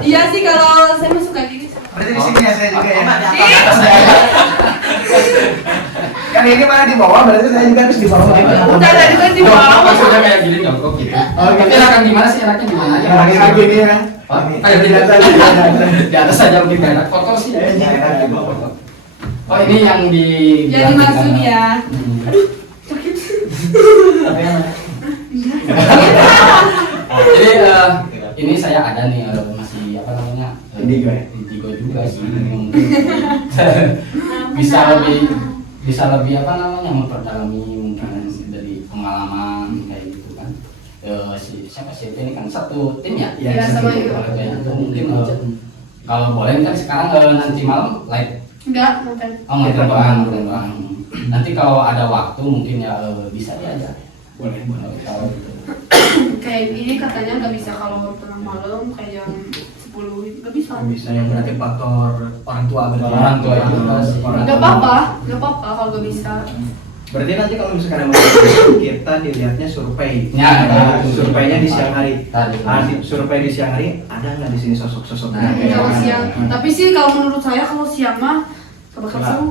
Iya sih kalau saya mah suka gini. Berarti di sini ya saya juga ya. Ih, Kan ini mana di bawah, berarti saya juga harus di bawah. udah tadi kan di bawah. Maksudnya kayak gini nyongkrok gitu. Tapi enakan gimana sih? Enaknya gimana aja? Yang kayak gini ya. Kayak di atas aja mungkin gak enak foto sih. Oh ini yang di. Yang dimaksud ya. Aduh. Jadi ini saya ada nih masih apa namanya Indigo ya? Indigo juga sih mungkin bisa lebih apa namanya memperdalamnya mungkin dari pengalaman kayak gitu kan. Siapa sih ini kan satu tim ya? Iya, sama itu. Mungkin kalau boleh kan sekarang nanti malam live. Enggak, bukan. Oh nonton doang. Nanti kalau ada waktu mungkin ya bisa diajak. Boleh. Kalau gitu. Kayak ini katanya nggak bisa kalau tengah malam kayak jam 10 nggak bisa. Bisa yang berarti faktor orang tua berarti. Orang tua itu pasti. Nggak apa-apa kalau nggak bisa. Berarti nanti kalau misalkan kita dilihatnya survei. Ya, surveinya di siang hari. Tadi. Survei di siang hari ada nggak di sini sosok-sosoknya? Kalau siang. Tapi sih kalau menurut saya kalau siang mah bakal seru.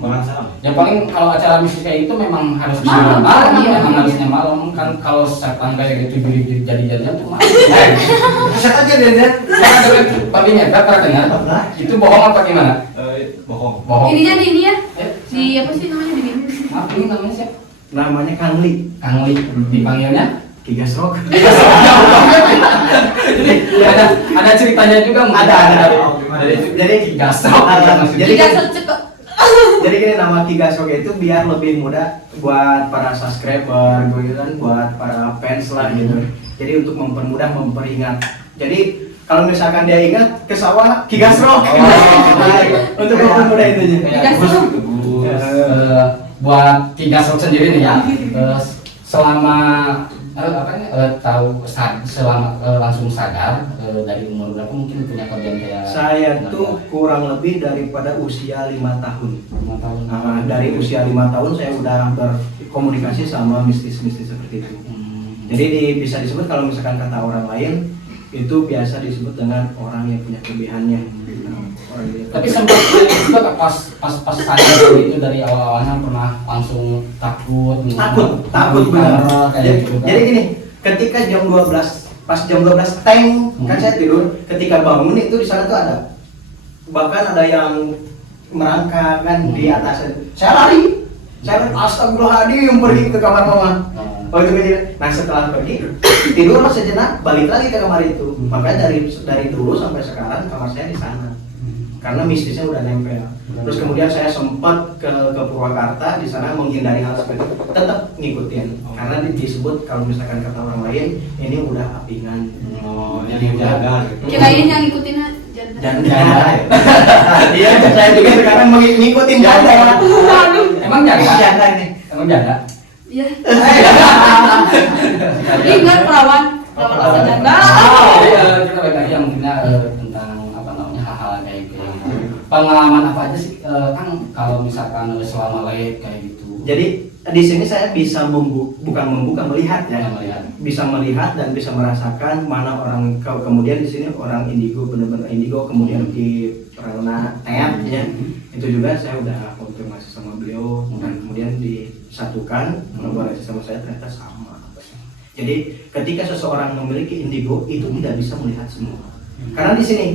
Kurang salah. Ya paling kalau acara musik kayak itu memang harus Malam. malam, Iya. memang harusnya malam kan kalau setan kayak gitu jadi-jadian tuh malam. Siapa aja dia? Paling nyata pernah dengar itu bohong apa gimana? Bohong. Bohong. Ininya di ini ya. Eh, Di apa sih namanya di ini? apa ini namanya siapa? Namanya Kang Li. Kang Li dipanggilnya. Kigas Rock. Jadi ada ceritanya juga mungkin. Ada. Jadi gasok. Jadi Tidak secek. Jadi gini, nama Kigasok itu biar lebih mudah buat para subscriber gitu kan, buat para fans lah gitu. Jadi untuk mempermudah, memperingat. Jadi kalau misalkan dia ingat ke sawah Kigasok. Untuk mempermudah itu Kigasok. Buat Kigasok sendiri nih ya. Selama selama langsung sadar dari umur berapa mungkin punya kerjaan kayak saya tuh kurang lebih daripada usia 5 tahun. 5 tahun. Nah, dari usia 5 tahun saya udah berkomunikasi sama mistis-mistis seperti itu. Jadi bisa disebut kalau misalkan kata orang lain itu biasa disebut dengan orang yang punya kelebihannya. Tapi sempat juga pas sadar itu dari awal-awalnya pernah langsung takut banget. kayak gitu. Jadi gini, ketika jam 12 pas jam 12 teng kan saya tidur, ketika bangun itu di sana tuh ada bahkan ada yang merangkak kan di atas. Saya lari astagfirullahaladzim pergi ke kamar mama. Oh itu kejadian. Nah setelah pergi tidur sejenak balik lagi ke kamar itu. Makanya dari dulu sampai sekarang kamar saya di sana. Karena mistisnya udah nempel. Terus kemudian saya sempat ke Purwakarta, di sana menghindari hal seperti itu, tetap ngikutin. Karena disebut kalau misalkan kata orang lain ini udah apingan. Oh, jadi jaga gitu. Kirain yang ngikutin Janda. Iya, saya juga sekarang ngikutin janda. Emang jaga? Janda ini. Emang jaga? Iya. Ingat perawan rasa janda. Jadi kita balik lagi yang mungkinnya tentang apa namanya hal-hal kayak gitu. Pengalaman apa aja sih Kang kalau misalkan selama live kayak gitu? Jadi di sini saya bisa bukan membuka melihat ya. Melihat. Bisa melihat dan bisa merasakan mana orang kemudian di sini orang indigo benar-benar indigo kemudian di Rana Teat ya. Itu juga saya udah konfirmasi sama beliau dan kemudian disatukan kolaborasi sama saya ternyata sama. Jadi ketika seseorang memiliki indigo itu tidak bisa melihat semua. Karena di sini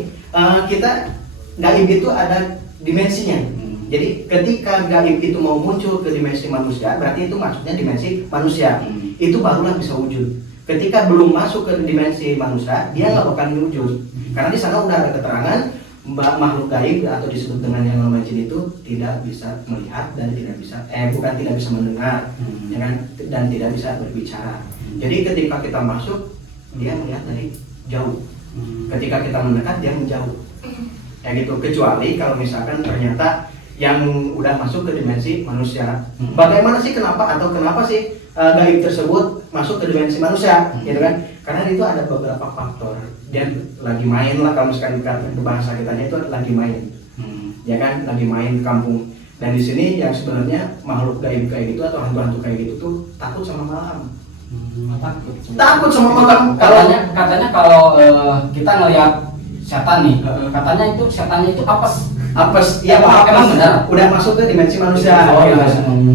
kita gaib itu ada dimensinya. Jadi ketika gaib itu mau muncul ke dimensi manusia, berarti itu maksudnya dimensi manusia. Itu barulah bisa wujud. Ketika belum masuk ke dimensi manusia, dia nggak bakal wujud. Karena di sana udah ada keterangan makhluk gaib atau disebut dengan yang namanya jin itu tidak bisa melihat dan tidak bisa tidak bisa mendengar, ya kan? Dan tidak bisa berbicara. Jadi ketika kita masuk, dia melihat dari jauh. Ketika kita mendekat, dia menjauh. Ya gitu. Kecuali kalau misalkan ternyata yang udah masuk ke dimensi manusia. Bagaimana sih kenapa sih gaib tersebut masuk ke dimensi manusia, gitu kan? Karena itu ada beberapa faktor. Dia lagi main lah kalau misalkan bahasa kitanya itu lagi main, ya kan? Lagi main kampung. Dan di sini yang sebenarnya makhluk gaib kayak gitu atau hantu-hantu kayak gitu tuh takut sama malam. Takut sama malam. Katanya kalau kita ngelihat setan nih, katanya itu setannya itu apes, iya Pak, emang benar? udah masuk ke dimensi manusia. Oh, gitu. iya.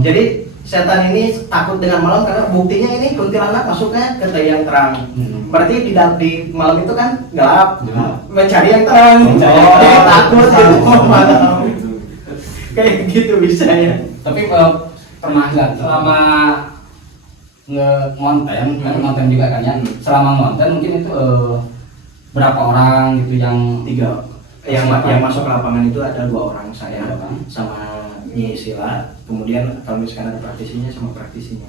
Jadi setan ini takut dengan malam karena buktinya ini kuntilanak masuknya ke yang terang. Berarti di malam itu kan gelap, mencari yang terang. Jadi takut gitu malam. Kayak gitu bisa ya. Tapi pernah nggak selama ngonten, kan ngonten juga kan ya, selama ngonten mungkin itu berapa orang gitu yang yang masuk ke lapangan itu ada 2 orang, saya sama Nyi Sila, kemudian kalau misalkan ada praktisinya sama praktisinya.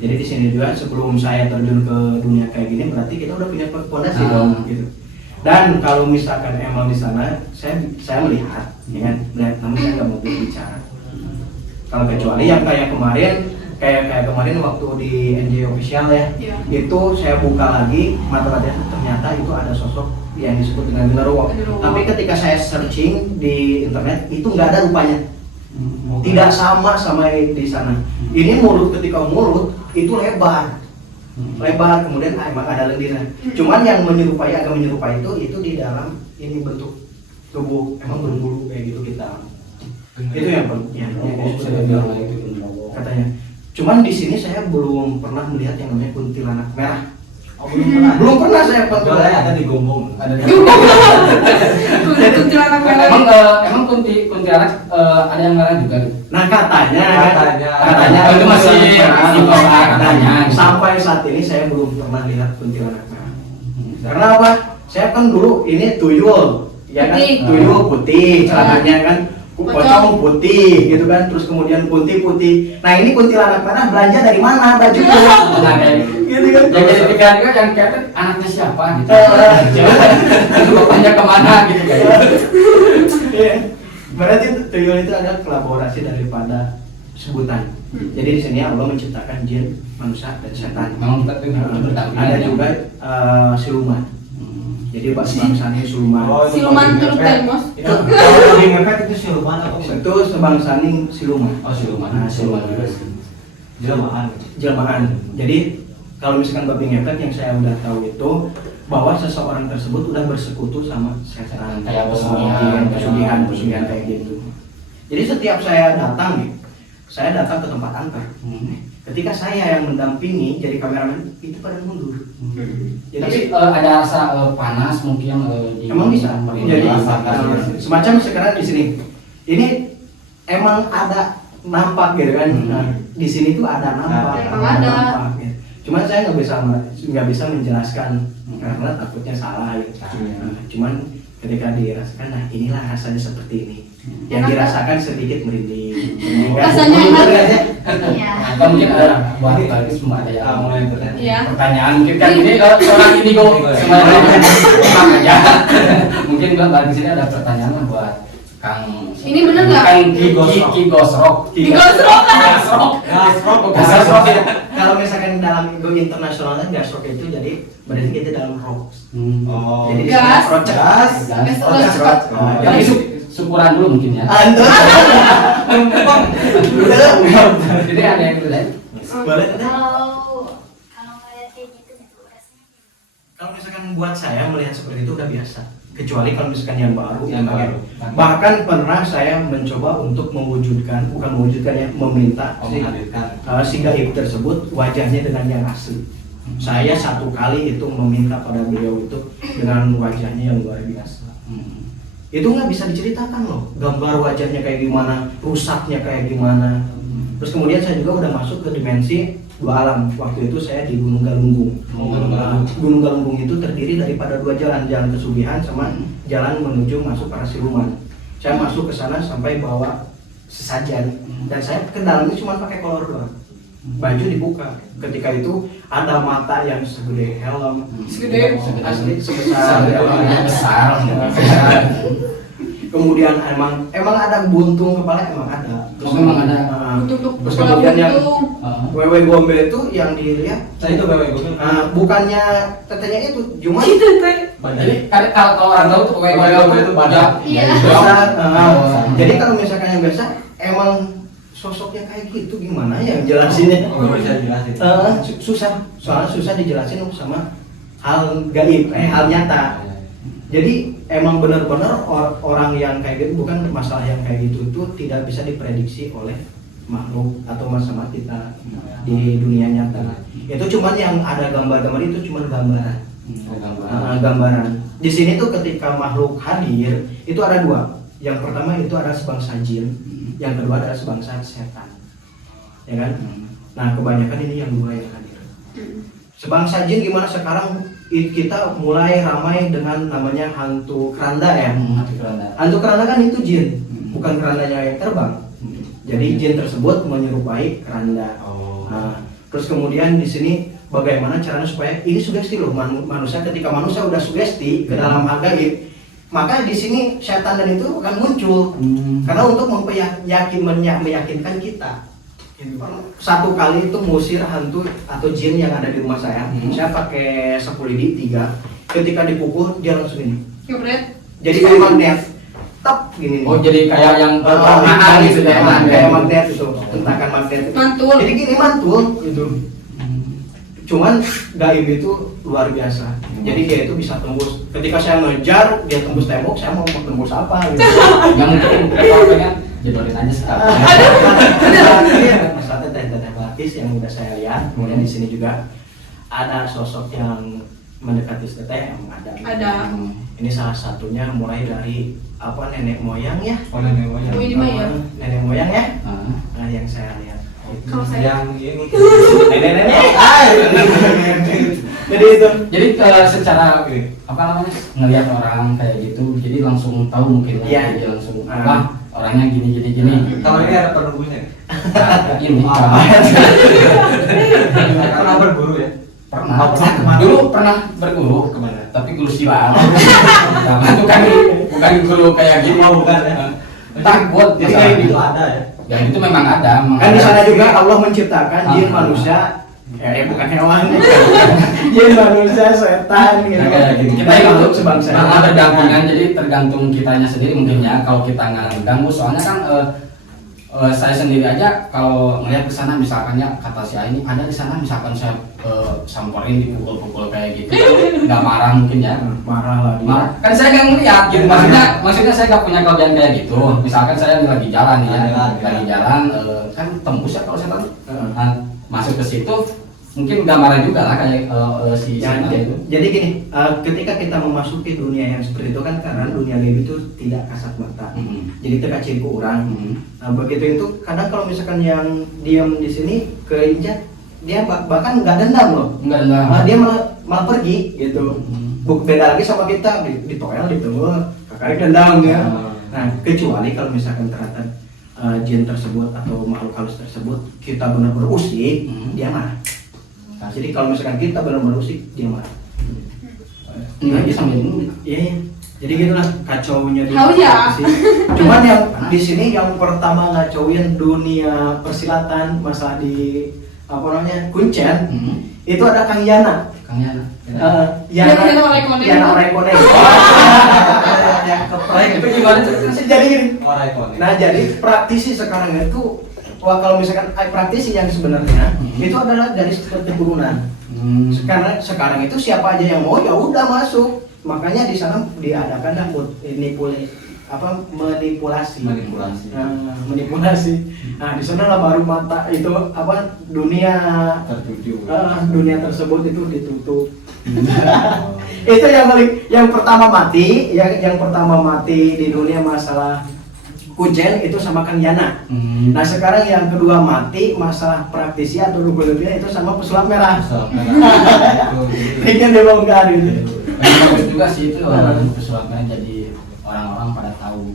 Jadi di sini juga sebelum saya terjun ke dunia kayak gini berarti kita udah punya fondasi dong gitu. Dan kalau misalkan emang di sana saya melihat, ya kan, namun saya nggak mau berbicara. Kalau kecuali yang kayak kemarin waktu di NJ Official ya, itu saya buka lagi mata-matanya, ternyata itu ada sosok yang disebut dengan genderuwo. Tapi ketika saya searching di internet itu nggak ada rupanya, tidak sama di sana. Ini ketika mulut itu lebar, kemudian emang ada lendirnya. Cuman yang agak menyerupai itu di dalam ini bentuk tubuh emang berbulu kayak gitu kita. Itu yang katanya. Cuman di sini saya belum pernah melihat yang namanya kuntilanak merah. Belum pernah saya kuntilanak. Ada di Gombong. Kuntilanak merah. Emang kuntilanak ada yang merah juga? Nah katanya itu masih katanya. Sampai saat ini saya belum pernah lihat kuntilanak merah. Karena apa? Saya kan dulu ini tuyul, ya kan? Tuyul putih, celananya kan pocong putih gitu kan, terus kemudian putih. Nah ini kuntilanak merah belanja dari mana baju itu? Gitu kan? Yang jadi pikiran gue yang kayak anaknya siapa gitu. Bapaknya kemana gitu kayak. Iya. Berarti tuyul itu adalah kolaborasi daripada sebutan. Jadi di sini Allah menciptakan jin, manusia dan setan. Memang kita tuh berdampingan. Ada juga siluman. Jadi bangsanya siluman. Siluman turut termos. Itu kalau di ngepet itu siluman atau Itu sebangsaning siluman. Oh siluman. Nah, siluman juga sih. jelmaan. Jadi kalau misalkan babi ngepet yang saya udah tahu itu bahwa seseorang tersebut udah bersekutu sama setan, Kayak pesugihan kayak gitu. Jadi setiap saya datang nih, saya datang ke tempat angker. Ketika saya yang mendampingi jadi kameramen itu pada mundur. Jadi Tapi ada rasa panas mungkin di emang bisa. Jadi semacam sekarang di sini. Ini emang ada nampak gitu kan. Nah, di sini tuh ada nampak. Emang ada. Nampak, gitu. Cuman saya nggak bisa menjelaskan karena takutnya salah gitu. Cuman ketika dirasakan, nah inilah rasanya seperti ini. Yang dirasakan sedikit merinding. Rasanya enak. Iya. Atau mungkin buat lagi semua ada yang Mulai bertanya. Iya. pertanyaan mungkin kan ini seorang indigo semuanya aja. Mungkin bagi sini ada pertanyaan buat Kang. Ini bener nggak? Kang Ki Gosrok. Digosrok. Gasrok ya. Kalau misalkan dalam go internasionalnya gasrok itu jadi berarti kita dalam rock. Oh. Jadi Gas. gas. Gas. Jadi syukuran dulu mungkin ya. Antum. Jadi ada yang lain. Boleh. Kalau ngeliat kayak gitu rasanya Kalau misalkan buat saya melihat seperti itu udah biasa. Kecuali kalau misalkan yang baru, Yang baru. Bahkan pernah saya mencoba untuk bukan mewujudkan ya, meminta Menghadirkan. si gaib tersebut wajahnya dengan yang asli. Saya satu kali itu meminta pada beliau itu dengan wajahnya yang luar biasa. Itu nggak bisa diceritakan loh, gambar wajahnya kayak gimana, rusaknya kayak gimana. Terus kemudian saya juga udah masuk ke dimensi 2 alam. Waktu itu saya di Gunung Galunggung. Gunung Galunggung itu terdiri daripada 2 jalan Pesugihan sama jalan menuju masuk para siluman. Saya masuk ke sana sampai bawa sesajen dan saya ke dalamnya cuma pakai kolor doang. Baju dibuka. Ketika itu ada mata yang segede helm, Segede. asli sebesar besar. Kemudian emang ada buntung kepala, emang ada. Memang ada. Untuk Terus kemudian yang buntung. wewe gombe itu yang dilihat, Saya itu bebek gue. bukannya tetenya itu, cuma Jadi kalau orang tahu tuh Wewe itu badak. Iya. besar. Jadi kalau misalkan yang biasa, emang sosoknya kayak gitu gimana ya jelasinnya? Nggak bisa jelasin. Susah, soalnya susah dijelasin sama hal gaib, hal nyata. Jadi emang benar-benar orang yang kayak gitu, bukan masalah yang kayak gitu itu tidak bisa diprediksi oleh makhluk atau masalah kita di dunia nyata. Itu cuman yang ada gambar-gambar itu cuman gambaran. Gambaran. Di sini tuh ketika makhluk hadir itu ada dua. Yang pertama itu ada sebangsa jin, yang kedua adalah sebangsa setan. Ya kan? Nah, kebanyakan ini yang dua yang hadir. Sebangsa jin gimana sekarang kita mulai ramai dengan namanya hantu keranda ya. Hantu keranda kan itu jin, bukan kerandanya yang terbang. Jadi jin tersebut menyerupai keranda. Nah, terus kemudian di sini bagaimana caranya supaya ini sugesti loh manusia, ketika manusia udah sugesti ke dalam hal gaib, maka di sini setan dan itu akan muncul karena untuk meyakinkan kita. Satu kali itu ngusir hantu atau jin yang ada di rumah saya. Saya pakai sapu lidi 3. Ketika dipukul dia langsung ini. Jebret. Jadi kayak magnet. Tap gini. Oh, jadi kayak yang gitu ya. Kayak magnet itu, hentakan magnet. Mantul. Jadi gini mantul gitu. Cuman gaib itu luar biasa. Jadi dia itu bisa tembus. Ketika saya ngejar, dia tembus tembok, saya mau tembus apa gitu. Yang mungkin pengen jodohin aja sekarang. Ini masalah teteh praktis yang udah saya lihat. Kemudian di sini juga ada sosok yang mendekati teteh yang ada. Ada. Ini salah satunya mulai dari apa nenek moyang ya. Nenek moyang. Oh, ini mah ya. Nenek moyang ya. Nah, yang saya lihat. Kalau saya Yang ini. Nenek. Jadi itu. Jadi secara apa namanya ngelihat orang kayak gitu, jadi langsung tahu mungkin Iya. jadi langsung apa orangnya gini. Kalau ini ada penunggunya. Ini Pernah berburu ya? pernah. Kemana? Dulu pernah berguru, Kemana? tapi guru silat. Nah, bukan guru kayak gitu. Oh, bukan ya? Takut. Jadi masalah kayak gitu. Itu ada ya? Ya itu memang ada. Kan di sana juga Allah menciptakan jin manusia, bukan hewan, jin manusia, setan gitu. Nah, kayak gitu. Kita Kita itu itu sebangsa. berdampingan, jadi tergantung kitanya sendiri mungkin ya. Kalau kita nggak ganggu, soalnya kan saya sendiri aja kalau ngeliat ke sana misalkan ya kata si ini ada di sana misalkan saya samperin dipukul-pukul kayak gitu, nggak marah mungkin ya. Marah lah dia. Marah. Kan saya nggak ngeliat gitu, maksudnya saya nggak punya kelebihan kayak gitu. Misalkan saya lagi jalan nih ya, lagi jalan kan tembus ya kalau saya nah, masuk ke situ mungkin nggak marah juga lah kayak si Ya, itu. jadi gini, ketika kita memasuki dunia yang seperti itu kan karena dunia gaib itu tidak kasat mata, jadi terkacir ke orang. Nah, begitu itu kadang kalau misalkan yang diam di sini keinjak, dia bahkan nggak dendam loh, dia malah pergi gitu. Beda lagi sama kita di toel gitu, kakak dendam ya. Nah, kecuali kalau misalkan ternyata jin tersebut atau makhluk halus tersebut kita benar-benar usik, dia marah. Nah, jadi kalau misalkan kita benar-benar usik, dia marah. Nggak bisa minum. Iya. Jadi gitulah kacaunya di Tahu ya. sini. Cuman yang di sini yang pertama ngacauin dunia persilatan masalah di apa namanya Kuncen, itu ada Kang Yana. Kang Yana. Yana Orekone. Yana Orekone. Yang keprek Itu gimana ceritanya? Jadi gini. orang ikon. Nah, jadi praktisi sekarang itu kalau misalkan praktisi yang sebenarnya itu adalah dari keturunan. Karena sekarang itu siapa aja yang mau ya udah masuk. Makanya di sana diadakan manipulasi. Manipulasi. Nah, di sana lah baru mata itu dunia Tertuju. dunia tersebut itu ditutup. Itu yang pertama mati, yang pertama mati di dunia masalah Kujen itu sama Kang Yana. Nah, sekarang yang kedua mati masalah praktisi atau dukun-dukunnya itu sama pesulap merah. Bikin dibongkar itu. Bagus juga sih itu pesulapnya jadi orang-orang pada tahu.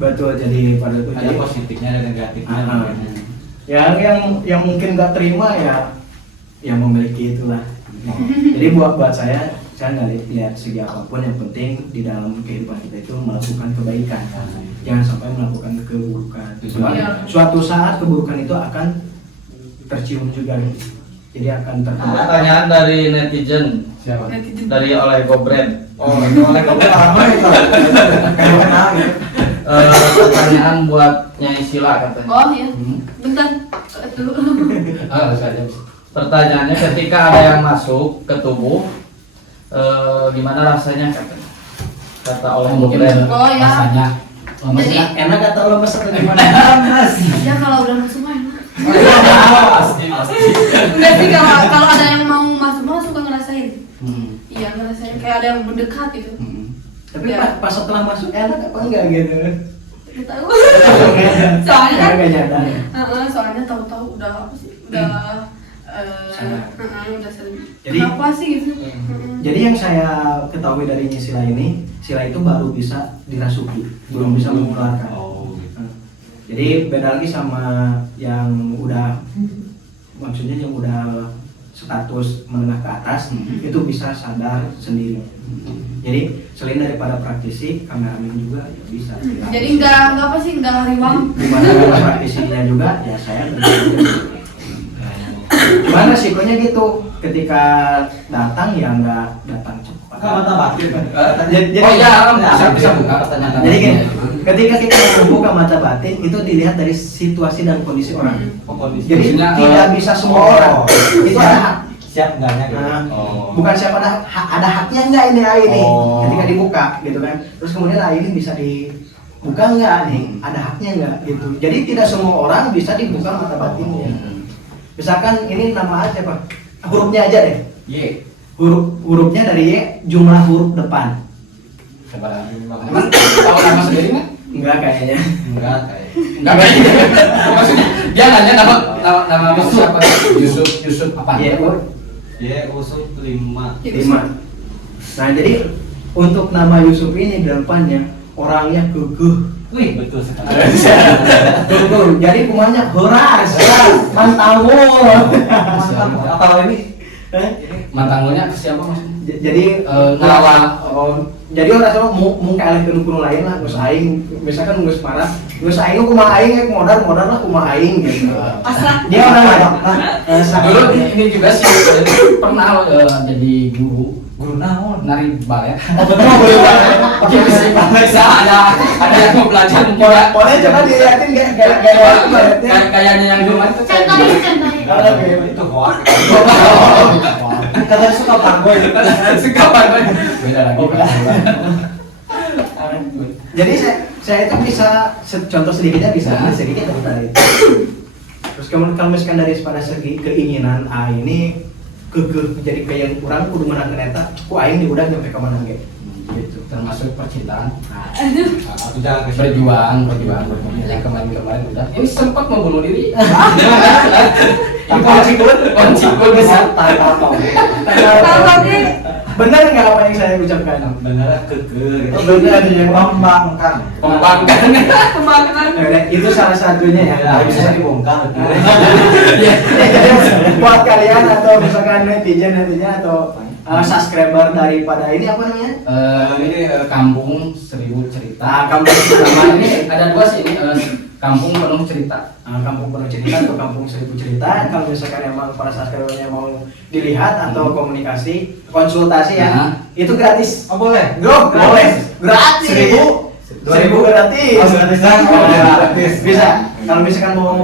Betul jadi pada itu Ada jadi positifnya ada negatifnya. yang mungkin nggak terima ya yang memiliki itulah. Jadi buat saya nggak lihat segi apapun, yang penting di dalam kehidupan kita itu melakukan kebaikan, jangan sampai melakukan keburukan. Suatu saat keburukan itu akan tercium juga, jadi akan tercium. Pertanyaan dari netizen. Siapa? Dari oleh Gobren. Oh, itu oleh kamu lama itu. Kayak kenal gitu. Pertanyaan buat Nyai Sila katanya. Oh ya. Bentar. Dulu. Saja. Pertanyaannya ketika ada yang masuk ke tubuh Gimana rasanya kata oleh Mungkin Glenn. Oh, ya. rasanya Jadi- Enak atau lemes atau gimana? Ya kalau udah masuk mah enak. Pasti. Enggak sih, kalau ada yang mau masuk mah suka ngerasain. Hmm. Iya, ngerasain kayak ada yang mendekat gitu. Hmm. Tapi Ya. pas setelah masuk enak apa enggak gitu? Nggak tahu. Soalnya kan Enggak nyadar. soalnya tahu-tahu udah apa sih? Udah Sana. udah sering. Jadi- Apa sih gitu? Jadi yang saya ketahui dari Sila ini, Sila itu baru bisa dirasuki, belum bisa mengeluarkan. Oh, gitu. Jadi beda lagi sama yang udah, maksudnya yang udah status menengah ke atas, itu bisa sadar sendiri. Jadi selain daripada praktisi, kameramen juga ya bisa. Jadi enggak apa sih, enggak hariwang. Gimana praktisinya juga, ya saya berbeda. Gimana sikonya gitu, ketika datang ya nggak datang cepat. Mata batin. Jadi- Oh iya, bisa buka pertanyaan. Jadi gini, ketika kita membuka mata batin itu dilihat dari situasi dan kondisi orang. Jadi Maksudnya, tidak bisa semua orang. Itu ada hak. Siap enggaknya gitu. Nah, Oh. bukan siapa ada haknya enggak ini ini Oh. ketika dibuka gitu kan. Terus kemudian ini bisa dibuka enggak nih? Ada haknya enggak gitu. Jadi tidak semua orang bisa dibuka mata batinnya. Misalkan ini nama aja Pak. Hurufnya aja deh. Y. Hurufnya dari Y, jumlah huruf depan. Coba. Emang tahu nama sendiri nggak? Enggak kayaknya. Enggak kayak. Enggak kayaknya. Maksudnya dia nanya nama siapa? Yusuf apa? Y, Usut 5. 5. Nah, jadi untuk nama Yusuf ini di depannya orangnya gugah. Wih, betul sekali. Gugah. Jadi kumanya horas, mantawo. Kalau ini Mantangunya ke siapa maksudnya? Jadi ngelawan. jadi orang sama mau kalah ke kuno lain lah, geus aing misalkan geus parah, geus aing kumaha aing ek modal lah kumaha aing gitu. Dia orang ada. Dulu ini juga sih pernah jadi guru naon? nari balet. Oh betul betul. Oke bisa ada yang mau belajar mungkin ya. Boleh coba dilihatin kayak Kayaknya yang dulu itu kayak Contohin. Itu hoak. Kata suka panggoy. Sekapan beda lagi. Jadi saya itu bisa contoh sedikitnya bisa sedikit atau tadi. Terus kemudian kalau misalkan dari pada segi keinginan ini jadi kayak orang kudu menang kereta, ku aing udah nyampe ke mana ge. Gitu. Termasuk percintaan. Aku jangan ke Berjuang. Yang kemarin udah. Ini sempat mau bunuh diri. Kunci bisa. Benar nggak apa yang saya ucapkan? beneran keke gitu. Benar ya. Membangkang. Pembangkang. Itu salah satunya ya. Ya, bisa dibongkar. Ya, jadi buat kalian atau misalkan netizen atau subscriber daripada ini apa namanya? Ini kampung 1000 cerita. Nah, kampung Nama ini ada dua sih ini kampung penuh cerita. kampung penuh cerita atau kampung 1000 cerita. Kalau misalkan emang para subscribernya mau dilihat atau komunikasi, konsultasi ya, Nah. itu gratis. Oh boleh. Bro, boleh. Gratis. 1000 gratis. Oh, gratisan. Oh, gratis. Bisa. Kalau misalkan mau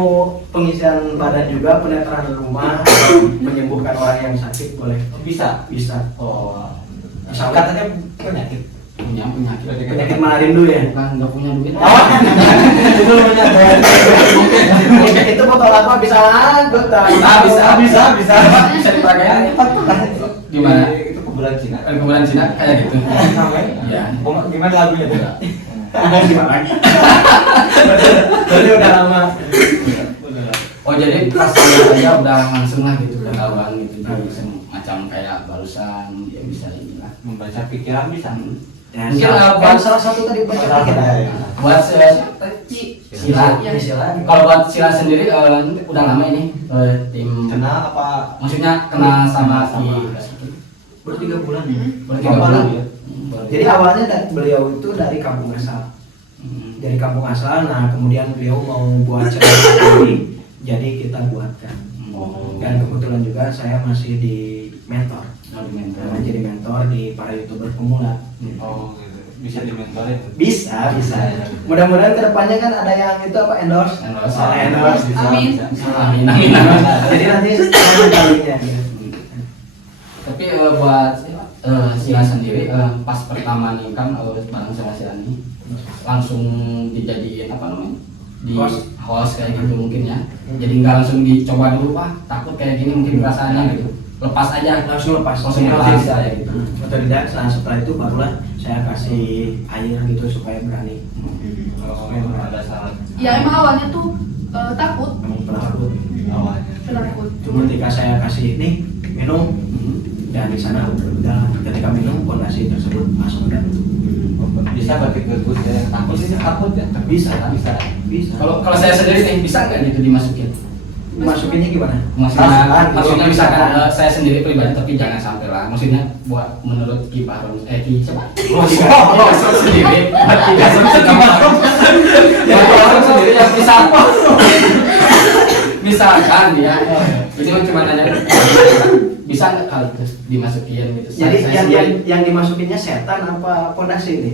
pengisian badan juga, penetraan rumah, atau menyembuhkan orang yang sakit boleh. Bisa. Bisa. Oh. Misalkan Katanya penyakit. Punya penyakit. penyakit mana rindu ya. Bukan nggak punya duit. Itu penyakit. Itu foto lama bisa Bisa. Bisa. Bisa dipakai. Di mana? Itu kuburan Cina. Kuburan Cina kayak gitu. Iya. Gimana lagunya tuh? Udah gimana? Berarti udah lama. Oh jadi pas saya aja udah langsung lah gitu pergaulan gitu jadi semacam kayak barusan ya bisa inilah. Membaca pikiran bisa. Ya, Mungkin, kan salah satu tadi baca kita. Buat Sila. Ya, Sila. Kalau buat Sila sendiri udah lama ini tim Kenal apa? maksudnya kenal sama si Baru 3 bulan. Baru 3 Berapa bulan bulan? ya. Jadi awalnya beliau itu dari kampung asal. Dari kampung asal, nah kemudian beliau mau buat channel sendiri, jadi kita buatkan. Oh. Dan kebetulan juga saya masih di mentor. mentor. Jadi mentor di para youtuber pemula. Oh, gitu. Bisa dimentorin. Bisa. Mudah-mudahan kedepannya kan ada yang itu apa endorse. Endorse. Endorse. Bisa, Amin. bisa. Amin. Jadi nanti setelah kalinya. Tapi buat Sila sendiri pas pertama nikah bareng sama si Ani langsung dijadiin apa namanya di host kayak gitu mungkin ya. Jadi nggak langsung dicoba dulu, takut kayak gini mungkin perasaannya gitu. Lepas aja, langsung lepas ya gitu. atau tidak setelah itu barulah saya kasih air gitu supaya berani. Kalau memang ada salah Ya emang awalnya tuh takut. Memang penakut awalnya. Penakut. cuma ketika saya kasih nih minum dan di sana udah ketika minum fondasi tersebut langsung udah Bisa berarti bagus ya. Takut sih takut ya. bisa Bisa. Kalau saya sendiri nih bisa nggak gitu dimasukin? masukinnya gimana? Maksudnya misalkan saya sendiri pribadi tapi jangan sampai lah. Maksudnya buat menurut Ki Baron Ki siapa? Masuk sendiri. Tidak sendiri yang bisa. Misalkan ya, ini cuma nanya bisa nggak kalau dimasukin gitu? Jadi Saya yang dimasukinnya setan apa fondasi ini?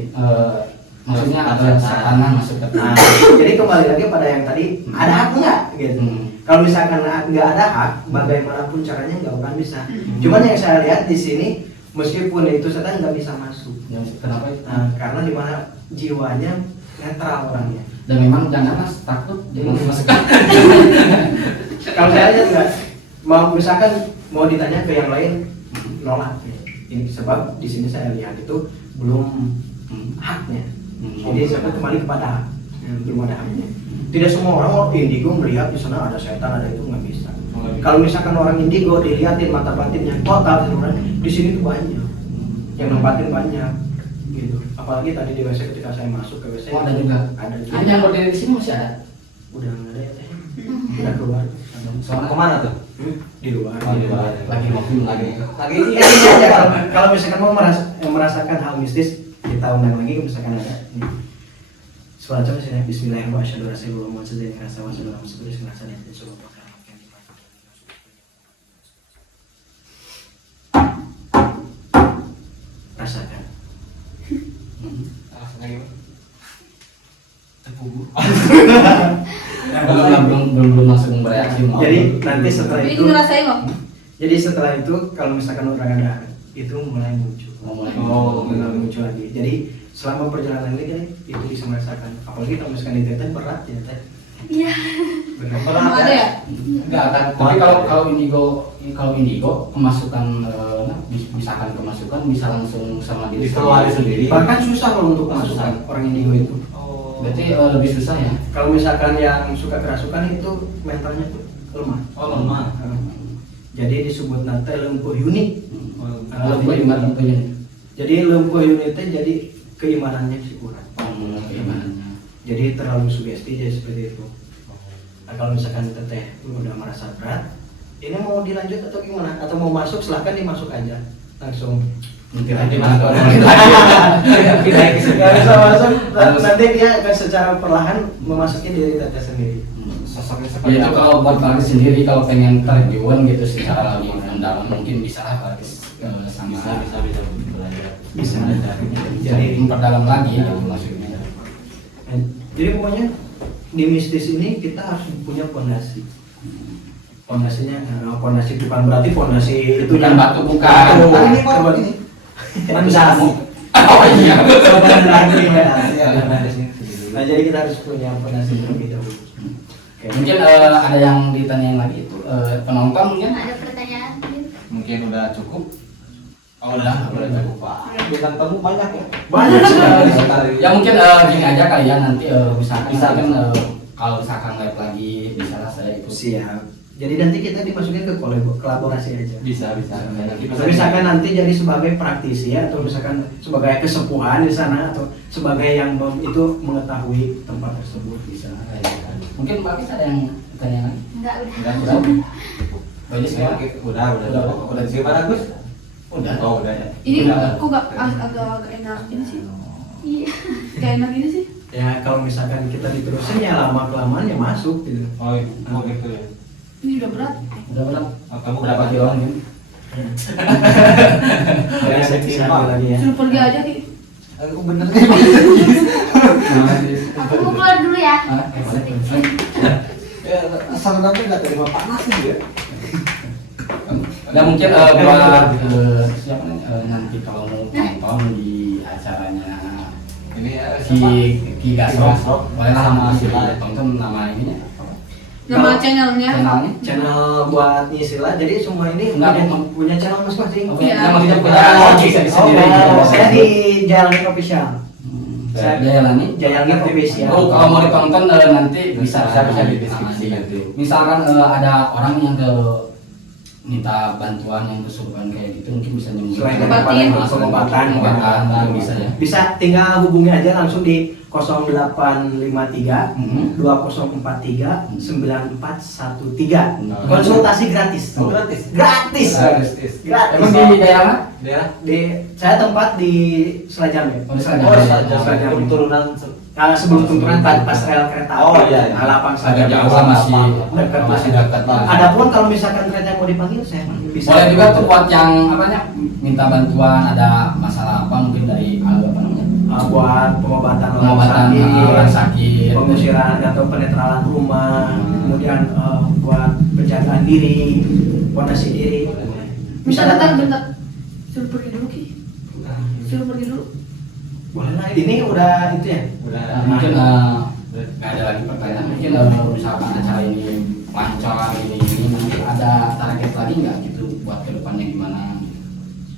maksudnya ada setan masuk ke Nah, jadi kembali lagi pada yang tadi ada hak nggak gitu. Kalau misalkan nggak ada hak, bagaimanapun caranya nggak akan bisa. Cuman yang saya lihat di sini, meskipun itu setan nggak bisa masuk. Kenapa itu? Nah, karena di mana jiwanya netral orangnya. Dan memang jangan mas takut jangan dimasukkan. Kalau saya lihat nggak, mau misalkan mau ditanya ke yang lain, nolak. Ini sebab di sini saya lihat itu belum haknya. Jadi saya kembali kepada hak, belum ada haknya. Tidak semua orang indigo melihat di sana ada setan, ada itu nggak bisa. Kalau misalkan orang indigo dilihatin mata batinnya total sebenarnya di sini tuh banyak, yang nempatin banyak, gitu. Apalagi tadi di WC ketika saya masuk ke WC. Oh, ada juga. Ada juga. Hanya yang berdiri di sini masih ada. Udah nggak ada ya teh. Udah keluar. Soalnya Kemana tuh? Di luar. Oh, di luar. lagi ngopi lagi. Lagi Ini aja kalau misalkan mau merasakan hal mistis kita undang lagi misalkan ada. Suara coba sini Bismillahirrahmanirrahim. Rasakan. belum langsung bereaksi. Jadi nanti setelah Tapi itu, ngerasain loh. jadi setelah itu kalau misalkan orang ada itu mulai muncul. Mulai muncul lagi. Jadi selama perjalanan ini kan itu bisa merasakan. Apalagi kalau misalkan di Teten berat ya teh. Iya. Benar. Emang ada ya? Enggak akan. Tapi kalau indigo kemasukan misalkan kemasukan bisa langsung sama diri dikeluarin sendiri. Bahkan susah kalau untuk masukkan orang indigo itu. Berarti lebih susah ya. Kalau misalkan yang suka kerasukan itu mentalnya tuh lemah. Oh, lemah. Jadi disebut nanti lumpuh unit. Lebih gimana tentunya? Jadi lumpuh unitnya jadi keimanannya sih kurang. Keimanannya. Jadi terlalu sugesti jadi seperti itu. Nah, kalau misalkan teteh udah merasa berat, ini mau dilanjut atau gimana? Atau mau masuk silahkan dimasuk aja langsung. Mungkin Nanti aja masuk. Kita bisa masuk nanti dia akan secara perlahan memasuki diri teteh sendiri. Sosoknya Ya seperti itu kalau buat Baris sendiri kalau pengen terjun gitu secara lebih mendalam mungkin bisa lah Baris sama bisa belajar. Bisa. jadi memperdalam lagi gitu maksudnya. Jadi pokoknya di mistis ini kita harus punya fondasi. Fondasinya, fondasi bukan berarti fondasi itu Bukan batu, bukan. Oh, Ini kok ini? Fondasi. Oh iya. Nah jadi kita harus punya fondasi terlebih dahulu. Oke. Mungkin ada yang ditanyain lagi itu penonton mungkin. Ada pertanyaan? Mungkin udah cukup. Oh, udah cukup Pak. Bintang tamu banyak ya. Banyak sekali. Ya mungkin gini aja kali ya nanti misalkan kalau misalkan live lagi bisa lah saya ikut. Siap. Jadi nanti kita dimasukin ke kolaborasi aja. Bisa. Atau misalkan nanti jadi sebagai praktisi ya, atau misalkan sebagai kesepuhan di sana atau sebagai yang itu mengetahui tempat tersebut bisa. Mungkin Mbak Kis ada yang tanya lagi? Enggak, udah. Udah. Bagus ya? Udah gimana Gus? Udah. Oh, udah ya. Ini Udah. kok agak enak ini sih? Iya. Gak enak ini sih? Ya kalau misalkan kita diterusin ya lama kelamaan ya masuk gitu. Oh, gitu ya. Ini udah berat. Udah berapa? Kamu Berapa kilo nih? Ya, saya ambil lagi ya. Suruh pergi aja Ki. Aku bener Aku mau keluar dulu ya. Ya, asal nanti nggak terima panas sih ya. Dan mungkin buat siapa nih nanti kalau mau nonton di acaranya Ini ya, Ki Gasrok, Gasrok. bolehlah sama si tonton nama ininya. Nama channelnya. Channelnya? Channel buat ngisi lah, jadi semua ini Enggak, punya channel masing-masing. Oh, Iya. yang maksudnya punya sendiri. Saya di Jayalangit Official. Saya Jayalani. Jayalangit Official. Oh, kalau mau ditonton nanti bisa Bisa di deskripsi nanti. Misalkan ada orang yang minta bantuan yang kesurupan kayak gitu, mungkin bisa nyembuhin. Selain Obatin. Pengobatan bisa ya. Bisa tinggal hubungi aja langsung di 0853 2043 9413. Konsultasi gratis. Oh. Gratis. Gratis. Gratis. Emang di daerah mana? Dia Saya tempat di Selajam ya. Oh, di Selajam. oh Selajam. saja turunan Sebelum turunan pas rel kereta api. Oh, iya, iya. Lapang Agak Selajam. jauh lah, masih Dekat. masih dekat. Adapun kalau misalkan kereta mau dipanggil saya bisa. Boleh juga tuh buat yang minta bantuan, ada masalah apa mungkin dari apa namanya? Buat pengobatan Orang sakit. pengusiran atau penetralan rumah, kemudian buat penjagaan diri, fondasi diri. Bisa bentar. Suruh pergi dulu Ki. Suruh pergi dulu. Boleh lah. Ini udah itu ya. udah Mungkin nggak ada lagi pertanyaan. Mungkin misalkan acara ini lancar ini nanti ada target lagi nggak gitu buat kedepannya gimana?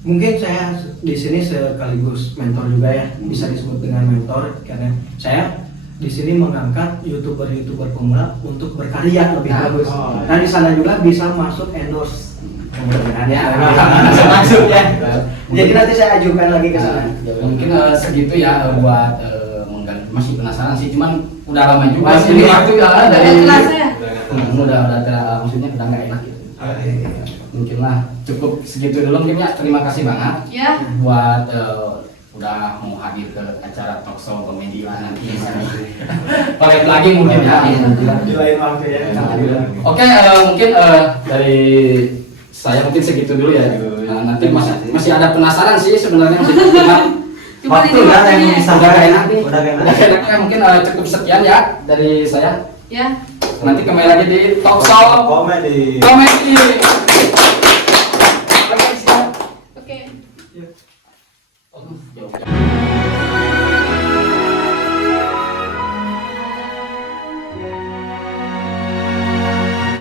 Mungkin saya di sini sekaligus mentor juga ya, bisa disebut dengan mentor karena saya di sini mengangkat youtuber pemula untuk berkarya lebih Nah, bagus. oh, iya. Nah di sana juga bisa masuk endorse. Mudah-mudahan ya. Bisa masuk ya. Jadi nanti saya ajukan lagi ke sana. Mungkin segitu ya buat masih penasaran sih, cuman udah lama juga Masih sih ya. waktu ya dari Udah terasa ya? maksudnya udah nggak enak gitu. Mungkin lah cukup segitu dulu mungkin ya. Terima kasih banget Ya. buat udah mau hadir ke acara talk show komedi lah nanti. Collab lagi mungkin ya. Di lain waktu ya. Oke, mungkin dari saya mungkin segitu dulu ya. Nanti masih ada penasaran sih sebenarnya masih Cuma Waktu ini kan yang waktunya. bisa udah gak enak nih. Udah gak enak. Udah gak enak ya. Mungkin cukup sekian ya dari saya. Ya. Nanti kembali lagi di talk show komedi. komedi. Oke. Oh, jauh.